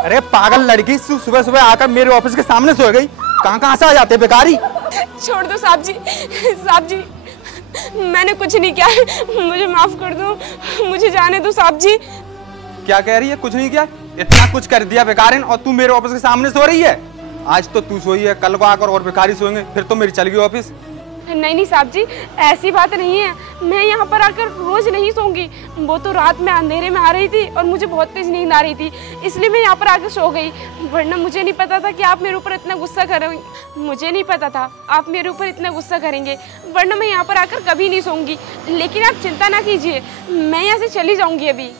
अरे पागल लड़की, सुबह सुबह आकर मेरे ऑफिस के सामने सो गई। कहाँ से आ जाते बेकारी। छोड़ दो साहब जी, साहब जी मैंने कुछ नहीं किया, मुझे माफ कर दो, मुझे जाने दो साहब जी। क्या कह रही है? कुछ नहीं किया? इतना कुछ कर दिया बेकारिन, और तू मेरे ऑफिस के सामने सो रही है। आज तो तू सोई है, कल को आकर और बेकारी सोएंगे, फिर तो मेरी चल गई ऑफिस। नहीं साहब जी, ऐसी बात नहीं है, मैं यहाँ पर आकर रोज नहीं सोऊंगी। वो तो रात में अंधेरे में आ रही थी और मुझे बहुत तेज नींद आ रही थी, इसलिए मैं यहाँ पर आकर सो गई। वरना मुझे नहीं पता था कि आप मेरे ऊपर इतना गुस्सा करेंगे, मुझे नहीं पता था आप मेरे ऊपर इतना गुस्सा करेंगे, वरना मैं यहाँ पर आकर कभी नहीं सोऊंगी। लेकिन आप चिंता ना कीजिए, मैं यहाँ से चली जाऊँगी अभी।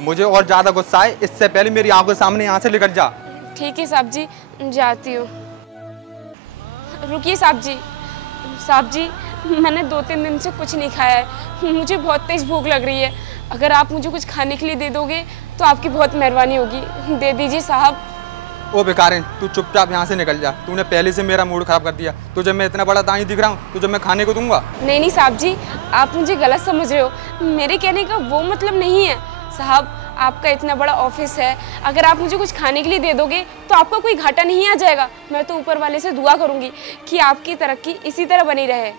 मुझे और ज्यादा गुस्सा है, इससे पहले मेरी आंखों के सामने यहाँ से निकल जा। ठीक है साहब जी, जाती हूँ। रुकिए साहब जी, साहब जी मैंने 2-3 दिन से कुछ नहीं खाया है, मुझे बहुत तेज भूख लग रही है। अगर आप मुझे कुछ खाने के लिए दे दोगे तो आपकी बहुत मेहरबानी होगी, दे दीजिए साहब। ओ बेकारिन, तू चुपचाप यहाँ से निकल जा। तूने पहले से मेरा मूड खराब कर दिया। तुझे मैं इतना बड़ा दानी दिख रहा हूँ, तुझे मैं खाने को दूंगा? नहीं साहब जी, आप मुझे गलत समझ रहे हो, मेरे कहने का वो मतलब नहीं है। साहब आपका इतना बड़ा ऑफिस है, अगर आप मुझे कुछ खाने के लिए दे दोगे तो आपका कोई घाटा नहीं आ जाएगा। मैं तो ऊपर वाले से दुआ करूंगी कि आपकी तरक्की इसी तरह बनी रहे।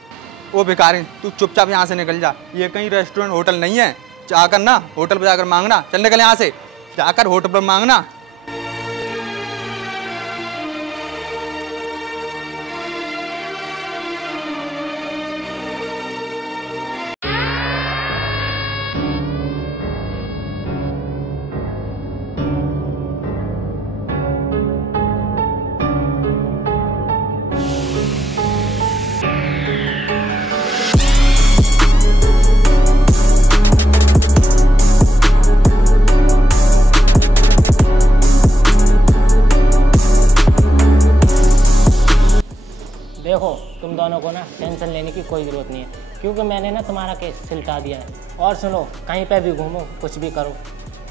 ओ बेकारिन, तू चुपचाप यहाँ से निकल जा। ये कहीं रेस्टोरेंट होटल नहीं है, जाकर ना होटल पर जाकर मांगना। चल निकल यहाँ से, जाकर होटल पर मांगना। देखो तुम दोनों को ना टेंशन लेने की कोई ज़रूरत नहीं है, क्योंकि मैंने ना तुम्हारा केस सिलटा दिया है। और सुनो, कहीं पे भी घूमो, कुछ भी करो,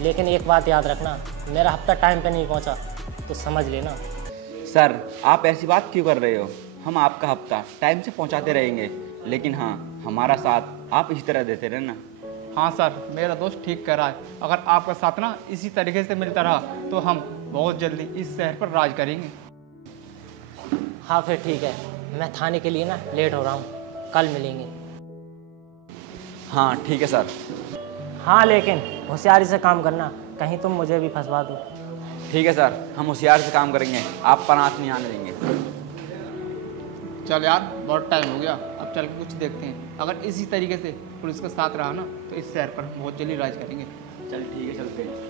लेकिन एक बात याद रखना, मेरा हफ्ता टाइम पे नहीं पहुंचा तो समझ लेना। सर आप ऐसी बात क्यों कर रहे हो? हम आपका हफ्ता टाइम से पहुंचाते रहेंगे, लेकिन हाँ हमारा साथ आप इसी तरह देते रहना। हाँ सर, मेरा दोस्त ठीक कह रहा है। अगर आपका साथ ना इसी तरीके से मिलता रहा तो हम बहुत जल्दी इस शहर पर राज करेंगे। हाँ फिर ठीक है, मैं थाने के लिए ना लेट हो रहा हूँ, कल मिलेंगे। हाँ ठीक है सर। हाँ लेकिन होशियारी से काम करना, कहीं तुम मुझे भी फंसवा दो। ठीक है सर, हम होशियार से काम करेंगे, आप पर हाथ नहीं आने देंगे। चल यार, बहुत टाइम हो गया, अब चल के कुछ देखते हैं। अगर इसी तरीके से पुलिस का साथ रहा ना तो इस शहर पर बहुत जल्दी राज करेंगे। चल ठीक है, चलते हैं।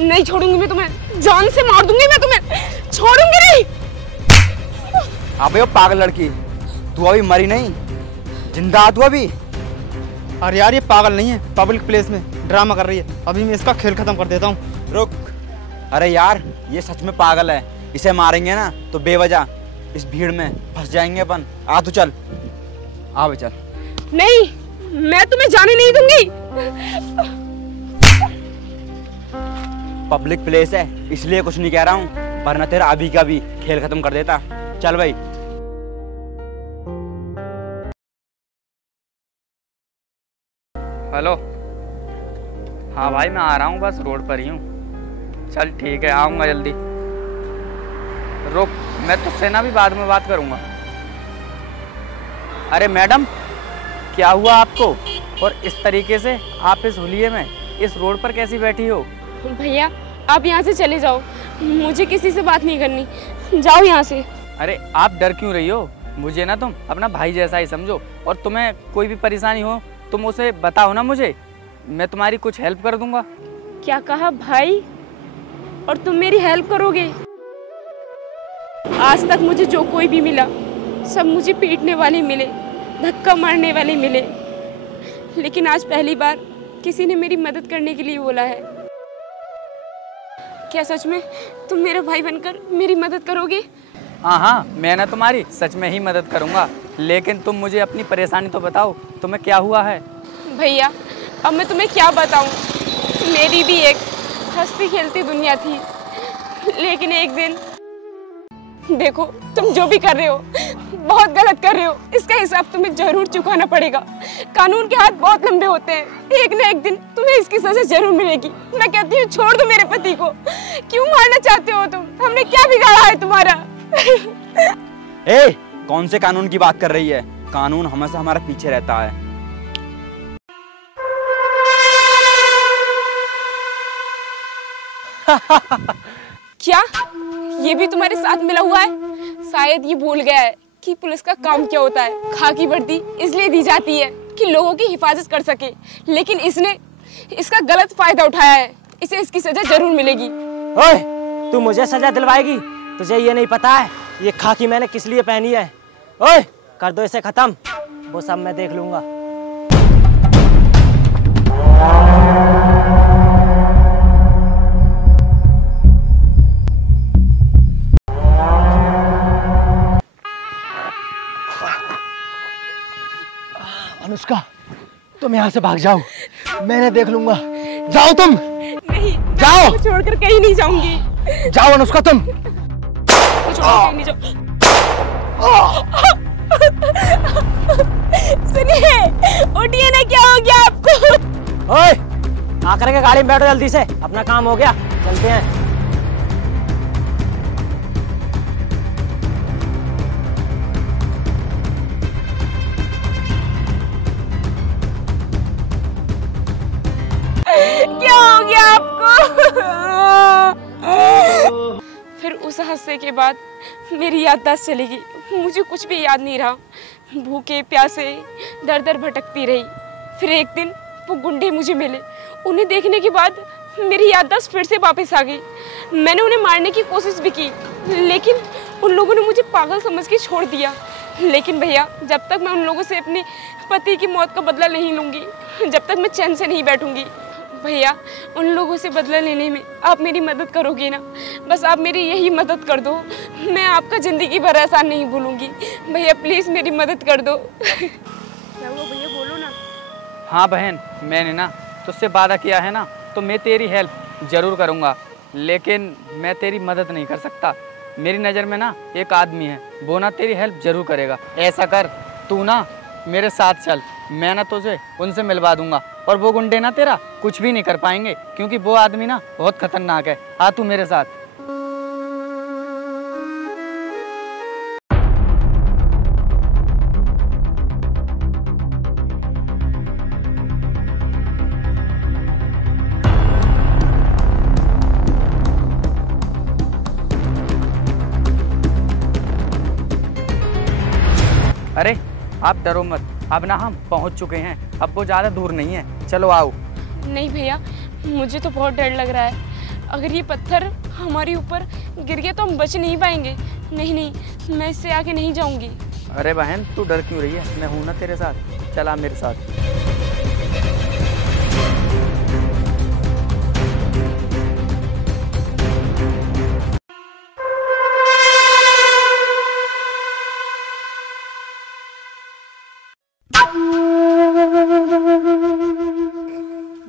नहीं छोड़ूंगी मैं तुम्हें, जान से मार दूंगी मैं तुम्हें, छोड़ूंगी नहीं। अबे वो पागल लड़की, तू अभी मरी नहीं, जिंदा तू अभी। अरे यार ये पागल नहीं है, पब्लिक प्लेस में ड्रामा कर रही है। अभी मैं इसका खेल खत्म कर देता हूँ। रुक, अरे यार ये सच में पागल है, इसे मारेंगे ना तो बेवजह इस भीड़ में फंस जाएंगे अपन। आ तू चल, आ बे चल। नहीं, मैं तुम्हें जाने नहीं दूंगी। पब्लिक प्लेस है इसलिए कुछ नहीं कह रहा हूँ, वरना तेरा अभी का भी खेल खत्म कर देता। चल भाई। हेलो, हाँ भाई मैं आ रहा हूँ, बस रोड पर ही हूँ। चल ठीक है, आऊँगा जल्दी। रुक, मैं तुझसे ना भी बाद में बात करूँगा। अरे मैडम, क्या हुआ आपको? और इस तरीके से आप इस हुलिये में इस रोड पर कैसी बैठी हो? भैया आप यहाँ से चले जाओ, मुझे किसी से बात नहीं करनी, जाओ यहाँ से। अरे आप डर क्यों रही हो? मुझे ना तुम अपना भाई जैसा ही समझो, और तुम्हें कोई भी परेशानी हो तुम उसे बताओ ना मुझे, मैं तुम्हारी कुछ हेल्प कर दूंगा। क्या कहा भाई? और तुम मेरी हेल्प करोगे। आज तक मुझे जो कोई भी मिला सब मुझे पीटने वाले मिले, धक्का मारने वाले मिले, लेकिन आज पहली बार किसी ने मेरी मदद करने के लिए बोला है। क्या सच में तुम मेरा भाई बनकर मेरी मदद करोगे? हाँ हाँ, मैं ना तुम्हारी सच में ही मदद करूँगा, लेकिन तुम मुझे अपनी परेशानी तो बताओ, तुम्हें क्या हुआ है? भैया अब मैं तुम्हें क्या बताऊं, मेरी भी एक हंसती खेलती दुनिया थी, लेकिन एक दिन देखो तुम जो भी कर रहे हो बहुत गलत कर रहे हो, इसका हिसाब तुम्हें जरूर चुकाना पड़ेगा। कानून के हाथ बहुत लंबे होते हैं, एक न एक दिन तुम्हें इसकी सजा जरूर मिलेगी। मैं कहती हूँ छोड़ दो मेरे पति को। क्यों मारना चाहते हो तुम? हमने क्या बिगाड़ा है तुम्हारा? ए, कौन से कानून की बात कर रही है? कानून हमेशा हमारे पीछे रहता है। क्या ये भी तुम्हारे साथ मिला हुआ है? शायद ये भूल गया है कि पुलिस का काम क्या होता है। खाकी वर्दी इसलिए दी जाती है कि लोगों की हिफाजत कर सके, लेकिन इसने इसका गलत फायदा उठाया है। इसे इसकी सजा जरूर मिलेगी। ओए, तू मुझे सजा दिलवाएगी? तुझे ये नहीं पता है ये खाकी मैंने किस लिए पहनी है? ओए, कर दो इसे खत्म, वो सब मैं देख लूंगा। अनुष्का, तुम यहाँ से भाग जाओ, मैंने देख लूंगा। जाओ तुम। नहीं, जाओ। मैं छोड़कर कहीं नहीं जाऊंगी। जाओ अनुष्का तुम। मैं छोड़कर कहीं नहीं जाऊंगी। सुनिए, उठिए ना, क्या हो गया आपको? ओए, आकर के गाड़ी में बैठो जल्दी से, अपना काम हो गया, चलते हैं। क्या हो गया आपको? फिर उस हादसे के बाद मेरी याददाश्त चली गई, मुझे कुछ भी याद नहीं रहा। भूखे प्यासे दर दर भटकती रही। फिर एक दिन वो गुंडे मुझे मिले, उन्हें देखने के बाद मेरी याददाश्त फिर से वापस आ गई। मैंने उन्हें मारने की कोशिश भी की, लेकिन उन लोगों ने मुझे पागल समझ के छोड़ दिया। लेकिन भैया, जब तक मैं उन लोगों से अपने पति की मौत का बदला नहीं लूँगी, जब तक मैं चैन से नहीं बैठूंगी। भैया, उन लोगों से बदला लेने में आप मेरी मदद करोगे ना? बस आप मेरी यही मदद कर दो, मैं आपका ज़िंदगी भर एहसान नहीं भूलूंगी। भैया प्लीज़ मेरी मदद कर दो। क्या हुआ भैया, बोलो ना। हाँ बहन, मैंने ना तुझसे वादा किया है ना, तो मैं तेरी हेल्प ज़रूर करूँगा, लेकिन मैं तेरी मदद नहीं कर सकता। मेरी नज़र में ना एक आदमी है, वो ना तेरी हेल्प ज़रूर करेगा। ऐसा कर, तू ना मेरे साथ चल, मैं ना तुझे उनसे मिलवा दूंगा, और वो गुंडे ना तेरा कुछ भी नहीं कर पाएंगे, क्योंकि वो आदमी ना बहुत खतरनाक है। आ तू मेरे साथ। अरे आप डरो मत, अब ना हम पहुंच चुके हैं, अब वो ज़्यादा दूर नहीं है, चलो आओ। नहीं भैया, मुझे तो बहुत डर लग रहा है। अगर ये पत्थर हमारे ऊपर गिर गया तो हम बच नहीं पाएंगे। नहीं नहीं, मैं इससे आगे नहीं जाऊंगी। अरे बहन, तू डर क्यों रही है? मैं हूं ना तेरे साथ, चला मेरे साथ।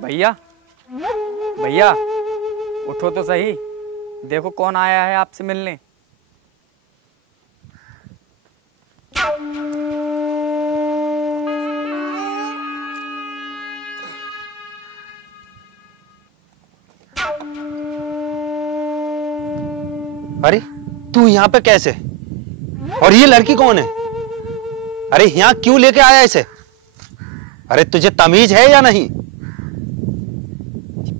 भैया, भैया उठो तो सही, देखो कौन आया है आपसे मिलने। अरे तू यहाँ पे कैसे? और ये लड़की कौन है? अरे यहाँ क्यों लेके आया इसे? अरे तुझे तमीज है या नहीं?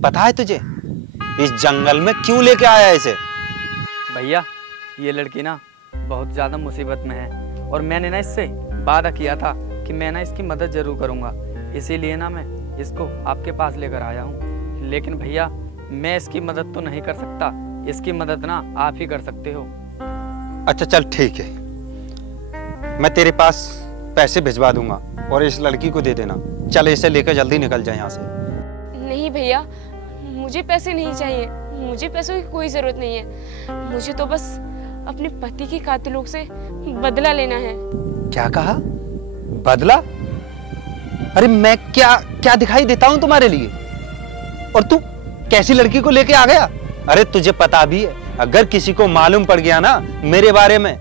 पता है तुझे इस जंगल में क्यों लेके आया इसे? भैया, ये लड़की ना बहुत ज़्यादा मुसीबत में है, और मैंने ना इससे वादा किया था कि मैं ना इसकी मदद ज़रूर करूँगा, इसीलिए ना मैं इसको आपके पास लेकर आया हूँ। लेकिन भैया, मैं इसकी मदद तो नहीं कर सकता, इसकी मदद ना आप ही कर सकते हो। अच्छा चल ठीक है, मैं तेरे पास पैसे भिजवा दूंगा और इस लड़की को दे देना। चल इसे लेकर जल्दी निकल जाए यहाँ से। नहीं भैया, मुझे पैसे नहीं चाहिए, मुझे पैसों की कोई जरूरत नहीं है। मुझे तो बस अपने पति के कातिलों से बदला लेना है। क्या कहा? बदला? अरे मैं क्या क्या दिखाई देता हूं तुम्हारे लिए? और तू कैसी लड़की को लेके आ गया? अरे तुझे पता भी है, अगर किसी को मालूम पड़ गया ना मेरे बारे में,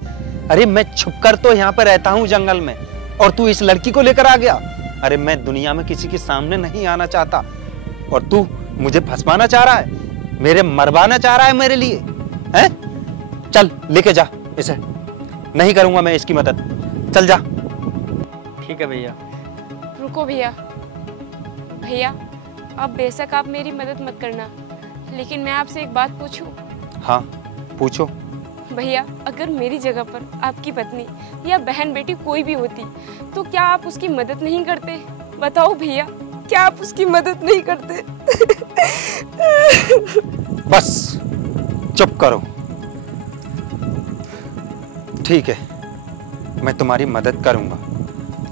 अरे मैं छुपकर तो यहाँ पर रहता हूँ जंगल में, और तू इस लड़की को लेकर आ गया। अरे मैं दुनिया में किसी के सामने नहीं आना चाहता, और तू मुझे फंसवाना चाह रहा है, मेरे मरवाना चाह रहा है मेरे लिए, हैं? चल लेके जा इसे, नहीं करूंगा मैं इसकी मदद, चल जा। ठीक है भैया। रुको भैया, भैया अब बेशक आप मेरी मदद मत करना, लेकिन मैं आपसे एक बात पूछूं? हाँ पूछो। भैया अगर मेरी जगह पर आपकी पत्नी या बहन बेटी कोई भी होती तो क्या आप उसकी मदद नहीं करते? बताओ भैया, क्या आप उसकी मदद नहीं करते? बस चुप करो। ठीक है, मैं तुम्हारी मदद करूंगा,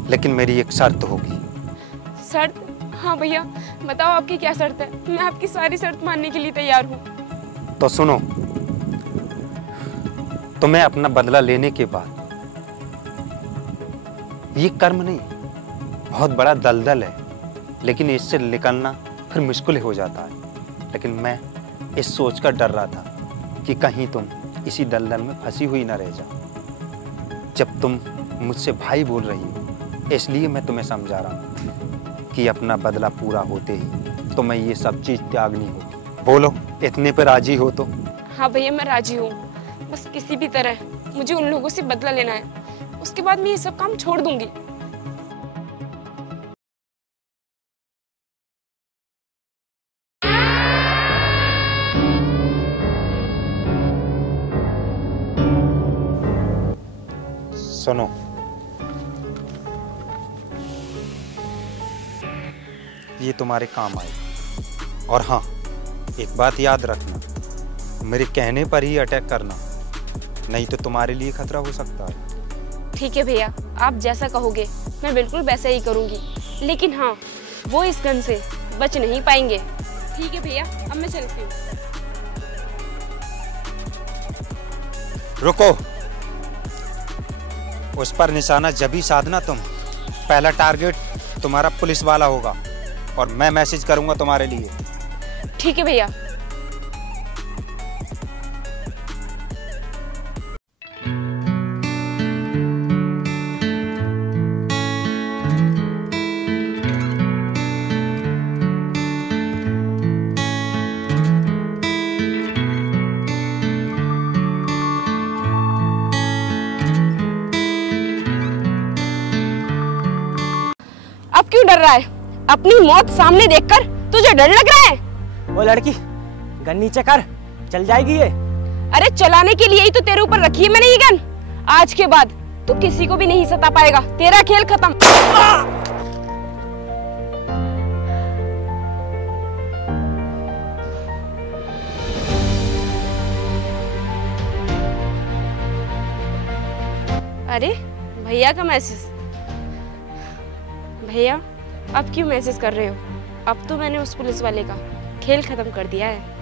लेकिन मेरी एक शर्त होगी। शर्त? हाँ भैया बताओ आपकी क्या शर्त है, मैं आपकी सारी शर्त मानने के लिए तैयार हूँ। तो सुनो, तुम्हें अपना बदला लेने के बाद, ये कर्म नहीं बहुत बड़ा दलदल है, लेकिन इससे निकलना फिर मुश्किल हो जाता है। लेकिन मैं इस सोच कर डर रहा था कि कहीं तुम इसी दलदल में फंसी हुई ना रह जाओ। जब तुम मुझसे भाई बोल रही हो, इसलिए मैं तुम्हें समझा रहा हूँ कि अपना बदला पूरा होते ही तुम्हें ये सब चीज त्यागनी होगी। बोलो, इतने पे राजी हो तो? हाँ भैया मैं राजी हूँ, बस किसी भी तरह मुझे उन लोगों से बदला लेना है, उसके बाद मैं ये सब काम छोड़ दूंगी। सुनो, ये तुम्हारे काम आए, और हाँ एक बात याद रखना, मेरे कहने पर ही अटैक करना, नहीं तो तुम्हारे लिए खतरा हो सकता है। ठीक है भैया, आप जैसा कहोगे मैं बिल्कुल वैसा ही करूंगी, लेकिन हाँ वो इस गन से बच नहीं पाएंगे। ठीक है भैया, अब मैं चलती हूँ। रुको, उस पर निशाना जभी साधना तुम, पहला टारगेट तुम्हारा पुलिस वाला होगा, और मैं मैसेज करूंगा तुम्हारे लिए। ठीक है भैया। अब क्यों डर रहा है? अपनी मौत सामने देखकर तुझे डर लग रहा है? वो लड़की गन नीचे कर, चल जाएगी ये। अरे चलाने के लिए ही तो तेरे ऊपर रखी है मैंने ये गन। आज के बाद तू किसी को भी नहीं सता पाएगा, तेरा खेल खत्म। अरे भैया का मैसेज। भैया अब क्यों मैसेज कर रहे हो? अब तो मैंने उस पुलिस वाले का खेल खत्म कर दिया है।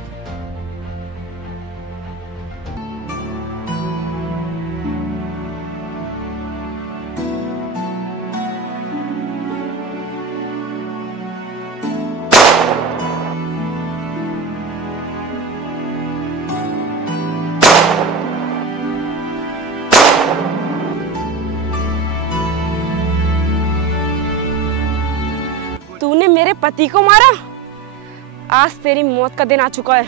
तूने मेरे पति को मारा, आज तेरी मौत का दिन आ चुका है।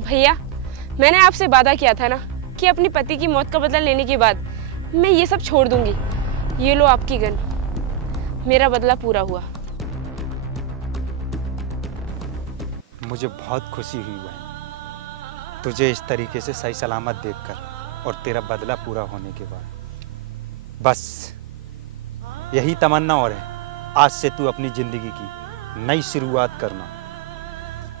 भैया मैंने आपसे वादा किया था ना कि अपनी पति की मौत का बदला लेने के बाद मैं ये सब छोड़ दूंगी। ये लो आपकी गन, मेरा बदला पूरा हुआ। मुझे बहुत खुशी हुई है तुझे इस तरीके से सही सलामत देखकर, और तेरा बदला पूरा होने के बाद। बस यही तमन्ना और है, आज से तू अपनी जिंदगी की नई शुरुआत करना।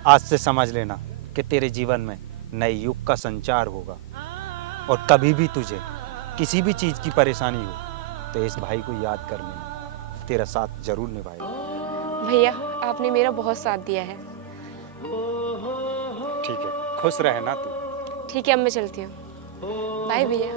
आज से समझ लेना कि तेरे जीवन में नए युग का संचार होगा, और कभी भी तुझे किसी भी चीज़ की परेशानी हो तो इस भाई को याद कर लेना, तेरा साथ जरूर निभाएगा। भैया आपने मेरा बहुत साथ दिया है। ठीक है, खुश रहे ना तू। ठीक है अब मैं चलती हूँ। बाय भैया।